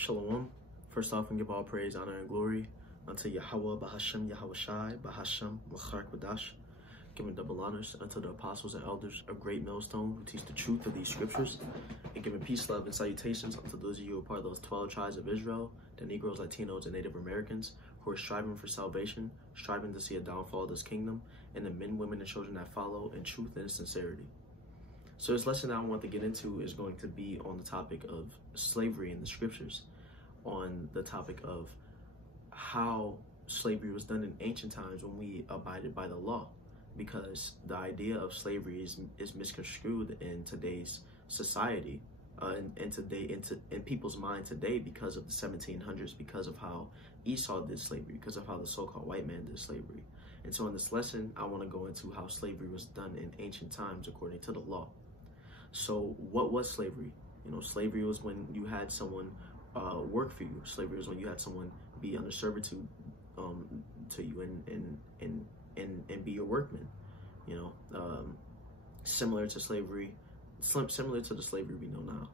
Shalom. First off, we give all praise, honor, and glory unto Yahweh, Bahashem, Yahweh Shai, Bahashem, Machar Kodash. Giving double honors unto the apostles and elders of Great Millstone who teach the truth of these scriptures, and giving peace, love, and salutations unto those of you who are part of those 12 tribes of Israel, the Negroes, Latinos, and Native Americans who are striving for salvation, striving to see a downfall of this kingdom, and the men, women, and children that follow in truth and sincerity. So this lesson I want to get into is going to be on the topic of slavery in the scriptures, on the topic of how slavery was done in ancient times when we abided by the law, because the idea of slavery is misconstrued in today's society, in people's mind today, because of the 1700s, because of how Esau did slavery, because of how the so-called white man did slavery. And so in this lesson, I want to go into how slavery was done in ancient times according to the law. So what was slavery? You know, slavery was when you had someone work for you. Slavery was when you had someone be under servitude to you and be your workman. You know, similar to slavery, similar to the slavery we know now.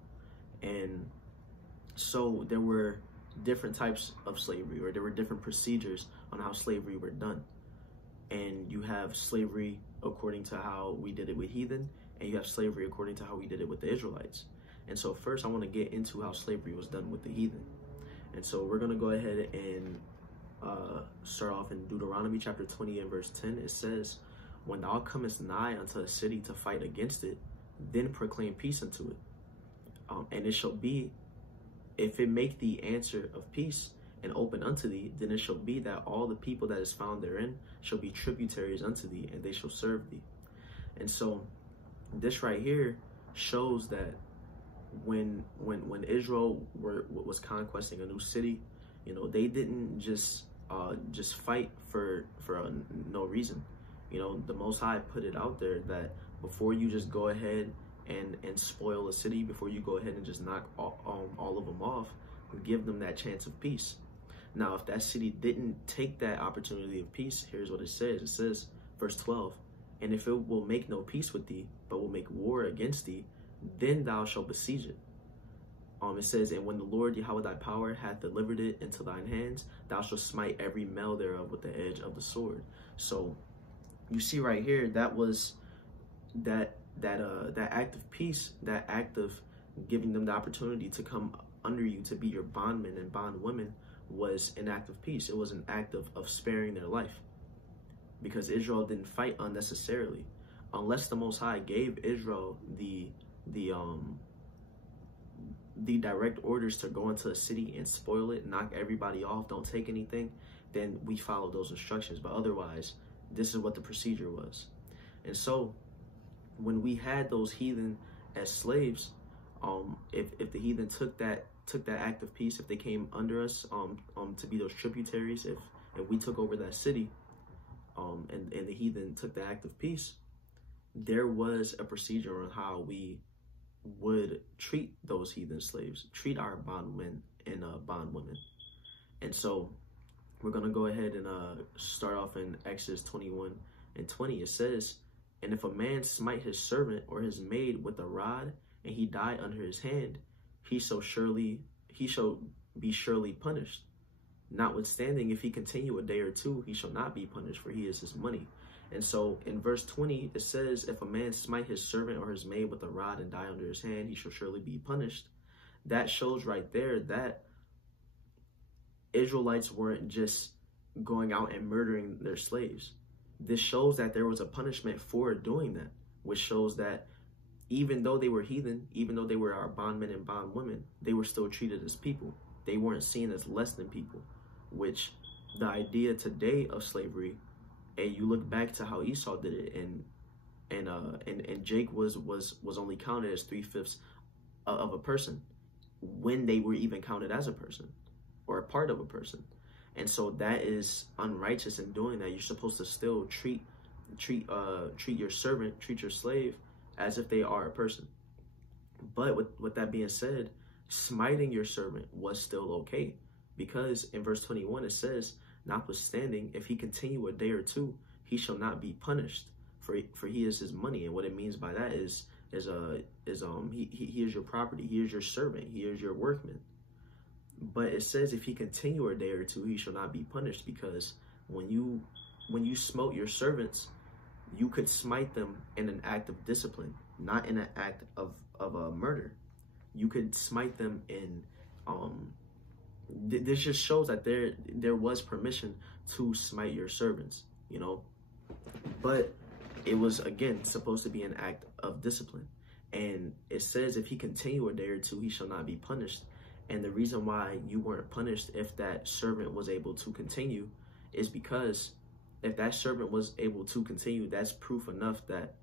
And so there were different types of slavery, or there were different procedures on how slavery were done. And you have slavery according to how we did it with heathen, and you have slavery according to how we did it with the Israelites. And so first I want to get into how slavery was done with the heathen. And so we're going to go ahead and start off in Deuteronomy chapter 20 and verse 10. It says, "When thou comest nigh unto a city to fight against it, then proclaim peace unto it. And it shall be, if it make thee answer of peace and open unto thee, then it shall be that all the people that is found therein shall be tributaries unto thee, and they shall serve thee." And so this right here shows that when Israel was conquesting a new city, you know, they didn't just fight for no reason. You know, the Most High put it out there that before you just go ahead and spoil a city, before you go ahead and just knock all of them off, give them that chance of peace. Now, if that city didn't take that opportunity of peace, here's what it says. It says, verse 12, "And if it will make no peace with thee, but will make war against thee, then thou shalt besiege it." It says, "And when the Lord Yahweh thy power hath delivered it into thine hands, thou shalt smite every male thereof with the edge of the sword." So you see right here, that was that act of peace, that act of giving them the opportunity to come under you to be your bondmen and bondwomen, was an act of peace. It was an act of sparing their life, because Israel didn't fight unnecessarily. Unless the Most High gave Israel the direct orders to go into a city and spoil it, knock everybody off, don't take anything, then we follow those instructions. But otherwise, this is what the procedure was. And so when we had those heathen as slaves, if the heathen took that act of peace, if they came under us to be those tributaries, if we took over that city, and the heathen took the act of peace, there was a procedure on how we would treat those heathen slaves, treat our bondmen and bondwomen. And so we're going to go ahead and start off in Exodus 21 and 20. It says, "And if a man smite his servant or his maid with a rod, and he die under his hand, he shall be surely punished. Notwithstanding, if he continue a day or two, he shall not be punished, for he is his money." And so in verse 20, it says, "If a man smite his servant or his maid with a rod and die under his hand, he shall surely be punished." That shows right there that Israelites weren't just going out and murdering their slaves. This shows that there was a punishment for doing that, which shows that even though they were heathen, even though they were our bondmen and bondwomen, they were still treated as people. They weren't seen as less than people, which the idea today of slavery, and you look back to how Esau did it, and Jake was only counted as 3/5 of a person when they were even counted as a person or a part of a person. And so that is unrighteous in doing that. You're supposed to still treat your servant, treat your slave as if they are a person. But with that being said, smiting your servant was still okay, because in verse 21 it says, "Notwithstanding, if he continue a day or two, he shall not be punished, for he is his money." And what it means by that is he is your property, he is your servant, he is your workman. But it says if he continue a day or two, he shall not be punished, because when you smote your servants, you could smite them in an act of discipline, not in an act of a murder. You could smite them in this just shows that there was permission to smite your servants, you know. But it was, again, supposed to be an act of discipline. And it says if he continue a day or two, he shall not be punished. And the reason why you weren't punished if that servant was able to continue is because if that servant was able to continue, that's proof enough that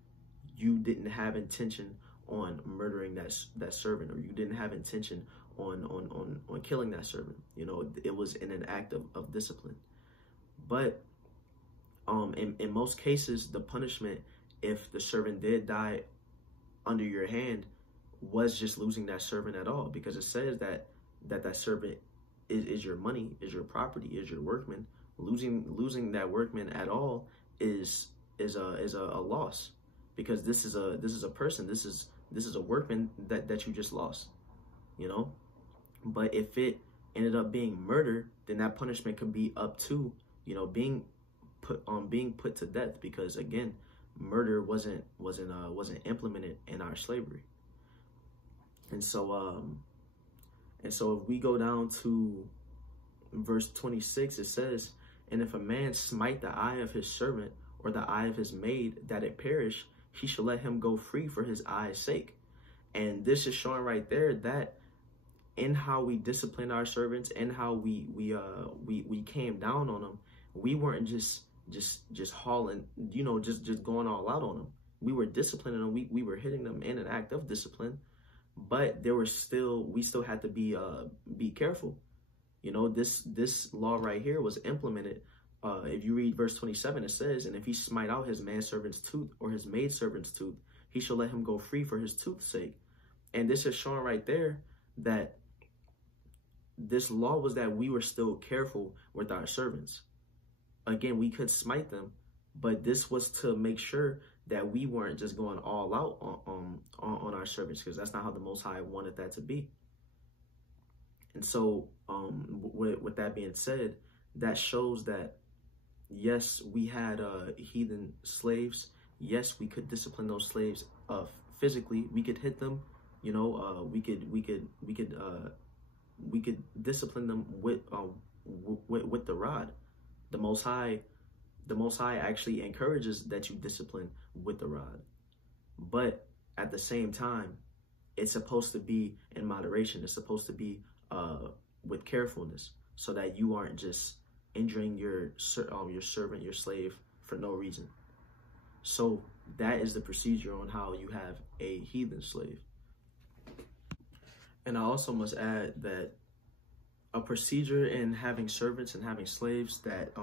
you didn't have intention on murdering that servant, or you didn't have intention on killing that servant. You know, it was in an act of discipline. But in most cases, the punishment, if the servant did die under your hand, was just losing that servant at all, because it says that servant is your money, is your property, is your workman. Losing that workman at all is a loss, because this is a person, this is a workman that you just lost, you know. But if it ended up being murder, then that punishment could be up to, you know, being put to death, because again, murder wasn't implemented in our slavery. And so if we go down to verse 26, it says, and if a man smite the eye of his servant or the eye of his maid, that it perish, he shall let him go free for his eye's sake. And this is showing right there that in how we discipline our servants and how we came down on them, we weren't just hauling, you know, just going all out on them. We were disciplining them. We were hitting them in an act of discipline, but we still had to be careful. You know, this law right here was implemented. If you read verse 27, it says, and if he smite out his manservant's tooth or his maidservant's tooth, he shall let him go free for his tooth's sake. And this is showing right there that this law was that we were still careful with our servants. Again, we could smite them, but this was to make sure that we weren't just going all out on our servants, because that's not how the Most High wanted that to be. And so with that being said, that shows that, yes, we had heathen slaves. Yes, we could discipline those slaves physically. We could hit them, you know. We could discipline them with the rod. The Most High actually encourages that you discipline with the rod, but at the same time, it's supposed to be in moderation. It's supposed to be with carefulness, so that you aren't just injuring your servant, your slave, for no reason. So that is the procedure on how you have a heathen slave. And I also must add that a procedure in having servants and having slaves that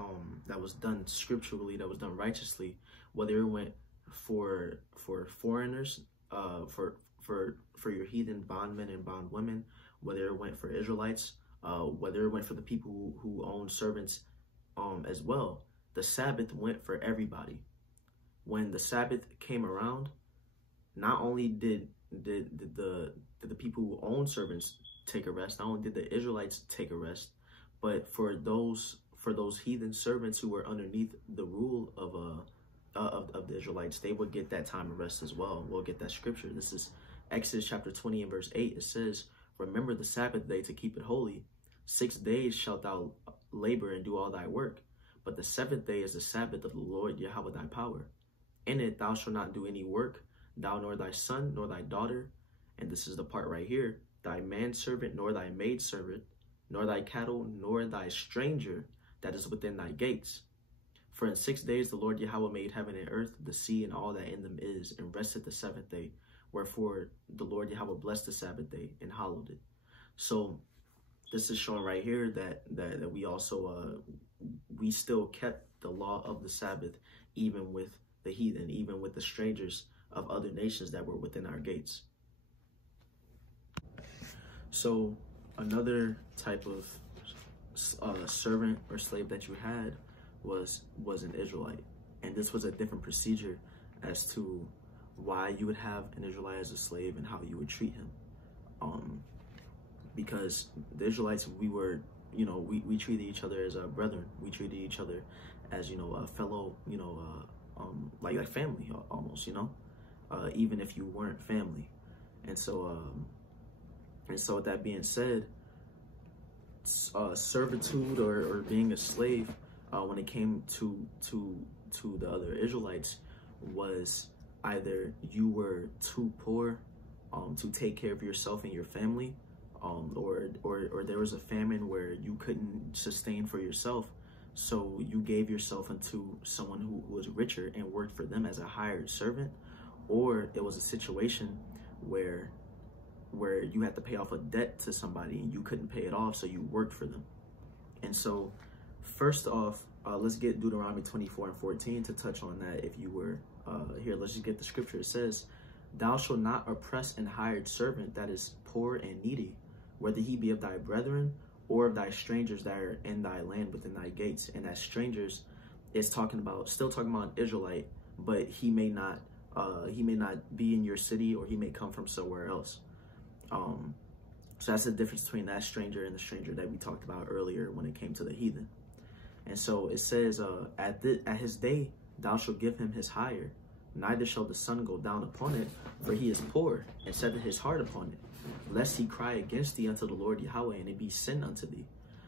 was done scripturally, that was done righteously, whether it went for foreigners, for your heathen bondmen and bondwomen, whether it went for Israelites, whether it went for the people who own servants as well. The Sabbath went for everybody. When the Sabbath came around, not only did the people who own servants take a rest, not only did the Israelites take a rest, but for those heathen servants who were underneath the rule of the Israelites, they would get that time of rest as well. We'll get that scripture. This is Exodus chapter 20 and verse 8. It says, remember the Sabbath day to keep it holy. 6 days shalt thou labor and do all thy work, but the 7th day is the Sabbath of the Lord Yahweh thy power. In it thou shalt not do any work, thou nor thy son nor thy daughter, and this is the part right here, thy manservant nor thy maidservant, nor thy cattle nor thy stranger that is within thy gates. For in 6 days the Lord Yahweh made heaven and earth, the sea and all that in them is, and rested the 7th day. Wherefore the Lord Yahweh blessed the Sabbath day and hallowed it. So this is showing right here that we also we still kept the law of the Sabbath, even with the heathen, even with the strangers of other nations that were within our gates. So another type of servant or slave that you had was an Israelite, and this was a different procedure as to why you would have an Israelite as a slave and how you would treat him. because the Israelites, we were, we treated each other as brethren. We treated each other as, a fellow, like family almost, even if you weren't family. And so with that being said, servitude or being a slave, when it came to the other Israelites, was either you were too poor to take care of yourself and your family, or there was a famine where you couldn't sustain for yourself, so you gave yourself into someone who was richer and worked for them as a hired servant, or it was a situation where you had to pay off a debt to somebody and you couldn't pay it off, so you worked for them. And so first off, let's get Deuteronomy 24:14 to touch on that. If you were here, let's just get the scripture. It says, "Thou shalt not oppress an hired servant that is poor and needy, whether he be of thy brethren or of thy strangers that are in thy land within thy gates." And as strangers, it's still talking about an Israelite, but he may not be in your city, or he may come from somewhere else. So that's the difference between that stranger and the stranger that we talked about earlier when it came to the heathen. And so it says, at his day thou shalt give him his hire, neither shall the sun go down upon it, for he is poor, and set his heart upon it, lest he cry against thee unto the Lord Yahweh, and it be sin unto thee.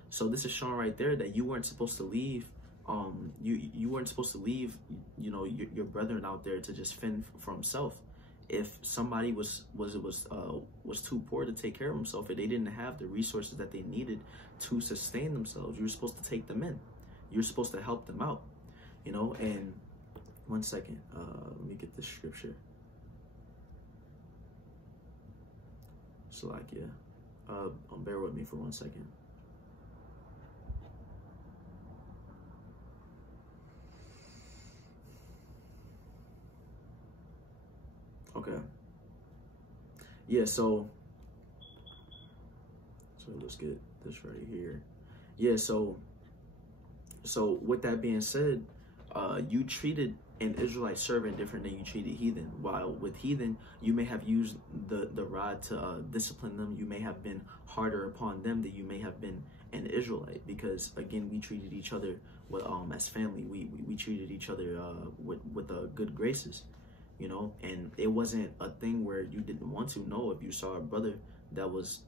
So this is showing right there that you weren't supposed to leave, you weren't supposed to leave, your brethren out there to just fend for himself. If somebody was too poor to take care of himself, if they didn't have the resources that they needed to sustain themselves, you were supposed to take them in. You're supposed to help them out, and one second, let me get this scripture. So like, yeah, bear with me for 1 second. Okay. Yeah, so let's get this right here. Yeah, so with that being said, you treated an Israelite servant different than you treated heathen. While with heathen, you may have used the rod to discipline them. You may have been harder upon them than you may have been an Israelite, because again, we treated each other with as family. We treated each other with good graces. And it wasn't a thing where you didn't want to. No, if you saw a brother that was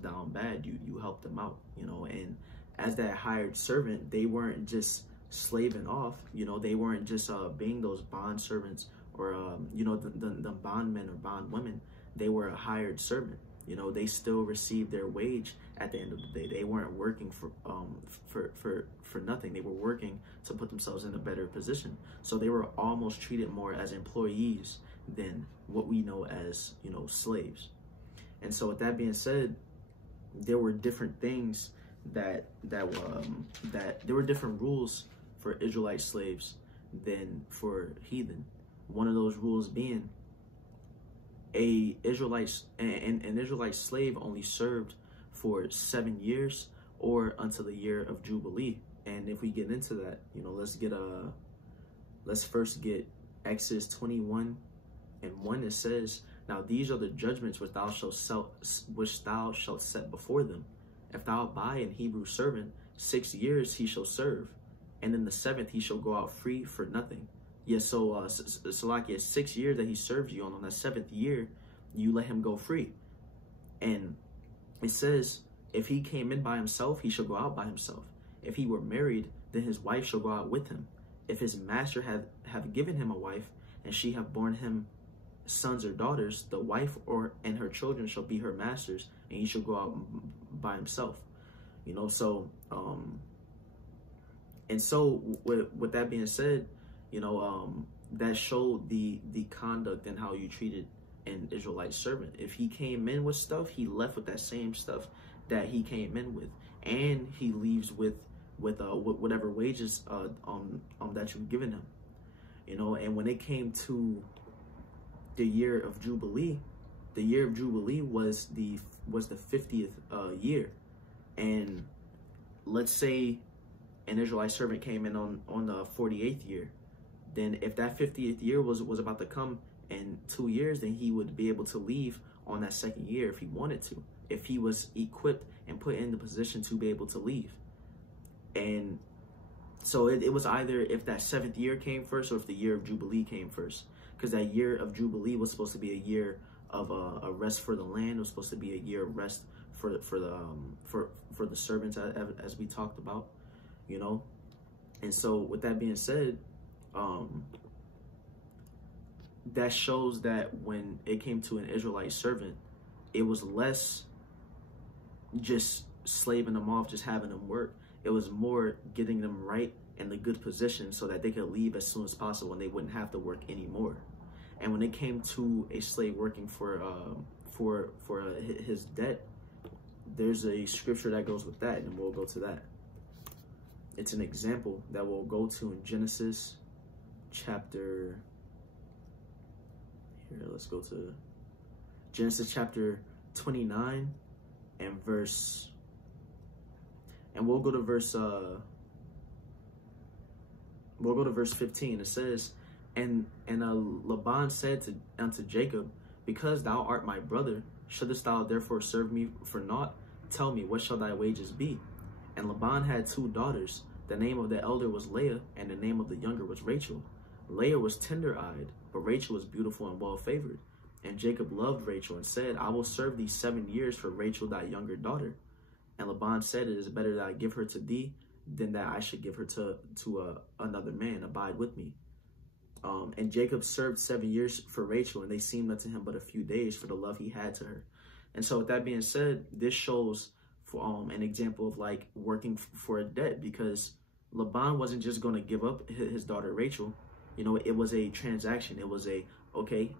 down bad, you helped them out, and as that hired servant, they weren't just slaving off, they weren't just being those bond servants, or the bondmen or bond women. They were a hired servant. They still received their wage at the end of the day. They weren't working for nothing. They were working to put themselves in a better position. So they were almost treated more as employees than what we know as, slaves. And so with that being said, there were different things that there were different rules for Israelite slaves than for heathen. One of those rules being an Israelite slave only served for 7 years, or until the year of Jubilee. And if we get into that, let's first get Exodus 21:1. It says, "Now these are the judgments which thou shalt set before them. If thou buy an Hebrew servant, 6 years he shall serve, and in the 7th he shall go out free for nothing." Yes, so like 6 years that he serves you on that 7th year, you let him go free. And it says, if he came in by himself, he shall go out by himself. If he were married, then his wife shall go out with him. If his master have given him a wife, and she have borne him sons or daughters, the wife and her children shall be her masters, and he shall go out by himself. So with that being said, that showed the conduct and how you treated an Israelite servant. If he came in with stuff, he left with that same stuff that he came in with, and he leaves with whatever wages that you've given him. And when it came to the year of Jubilee, was the 50th year. And let's say an Israelite servant came in on the 48th year, then if that 50th year was about to come in 2 years, then he would be able to leave on that 2nd year if he wanted to. if he was equipped and put in the position to be able to leave. And so it was either if that 7th year came first or if the year of Jubilee came first. Because that year of Jubilee was supposed to be a year of a rest for the land. It was supposed to be a year of rest for the servants, as we talked about, you know. And so with that being said, that shows that when it came to an Israelite servant, it was less just slaving them off, just having them work. It was more getting them right in the good position so that they could leave as soon as possible and they wouldn't have to work anymore. And when it came to a slave working for his debt, there's a scripture that goes with that, and we'll go to that. It's an example that we'll go to in Genesis chapter, here, let's go to Genesis chapter 29 and verse, and we'll go to verse 15. It says, and Laban said unto Jacob, because thou art my brother, shouldest thou therefore serve me for naught? Tell me, what shall thy wages be? And Laban had 2 daughters. The name of the elder was Leah, and the name of the younger was Rachel. Leah was tender-eyed, but Rachel was beautiful and well-favored. And Jacob loved Rachel and said, I will serve thee 7 years for Rachel thy younger daughter. And Laban said, it is better that I give her to thee than that I should give her to another man. Abide with me. And Jacob served 7 years for Rachel, and they seemed unto him but a few days for the love he had to her. And so with that being said, this shows for, an example of like working for a debt, because Laban wasn't just going to give up his daughter Rachel. You know, it was a transaction. It was a, okay,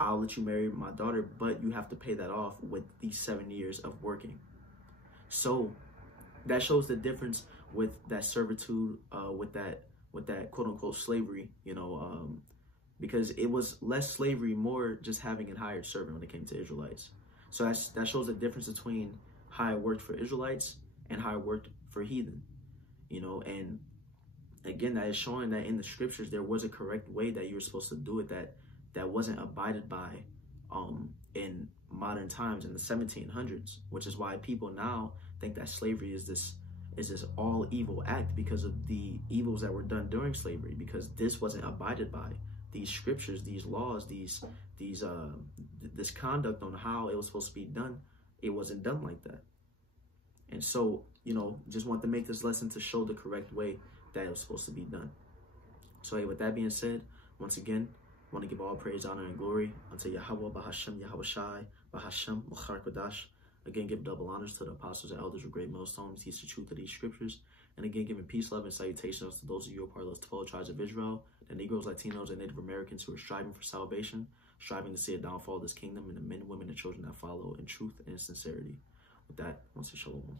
I'll let you marry my daughter, but you have to pay that off with these 7 years of working. So that shows the difference with that servitude, with that quote unquote slavery, you know, because it was less slavery, more just having a hired servant when it came to Israelites. So that shows the difference between how it worked for Israelites and how it worked for heathen, you know. And again, that is showing that in the scriptures there was a correct way that you were supposed to do it, that wasn't abided by in modern times in the 1700s, which is why people now think that slavery is this all evil act because of the evils that were done during slavery, because this wasn't abided by. These scriptures, these laws, this conduct on how it was supposed to be done, it wasn't done like that. And so, you know, just want to make this lesson to show the correct way that it was supposed to be done. So hey, with that being said, once again, I want to give all praise, honor, and glory unto Yahweh, Bahashem, Yahweh Shai, Bahashem, Machar Kodash. Again, give double honors to the apostles and elders with great millstones, teach the truth of these scriptures. And again, giving peace, love, and salutations to those of you who are part of those 12 tribes of Israel, the Negroes, Latinos, and Native Americans who are striving for salvation, striving to see a downfall of this kingdom, and the men, women, and children that follow in truth and sincerity. With that, I want to say shalom.